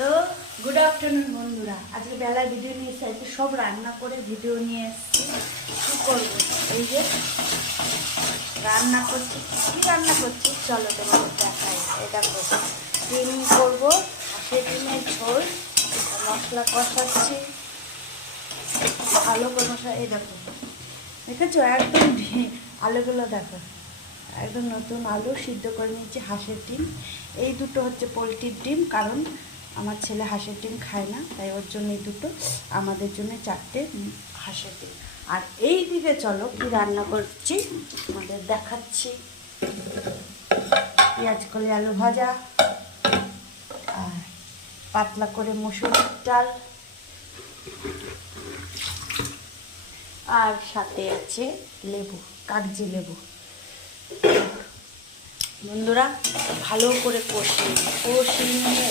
তো good afternoon বন্ধুরা, আজকে বেলায় ভিডিও নিয়ে এসেছি। আজকে সব রান্না করে ভিডিও নিয়ে এসেছি। কী করবো, এই যে রান্না করছি। কী রান্না করছি চলো তোমাদের দেখাই। এটা করবো ডিম করবো, হাঁসের ডিমের ঝোল। মশলা কষাচ্ছি ভালো করে। মশলা এই দেখো, দেখেছো একদম আলুগুলো দেখো, একদম নতুন আলু সিদ্ধ করে নিয়েছি। হাঁসের ডিম, এই দুটো হচ্ছে পোলট্রির ডিম, কারণ আমার ছেলে হাঁসের ডিম খায় না, তাই ওর জন্য এই দুটো, আমাদের জন্য 4টে হাঁসের ডিম। আর এই দিকে চলো কি রান্না করছি তোমাদের দেখাচ্ছি। পেঁয়াজ কলি আলু ভাজা, আর পাতলা করে মসুরির ডাল, আর সাথে আছে লেবু, কাগজি লেবু। বন্ধুরা ভালো করে কষিয়ে নিয়ে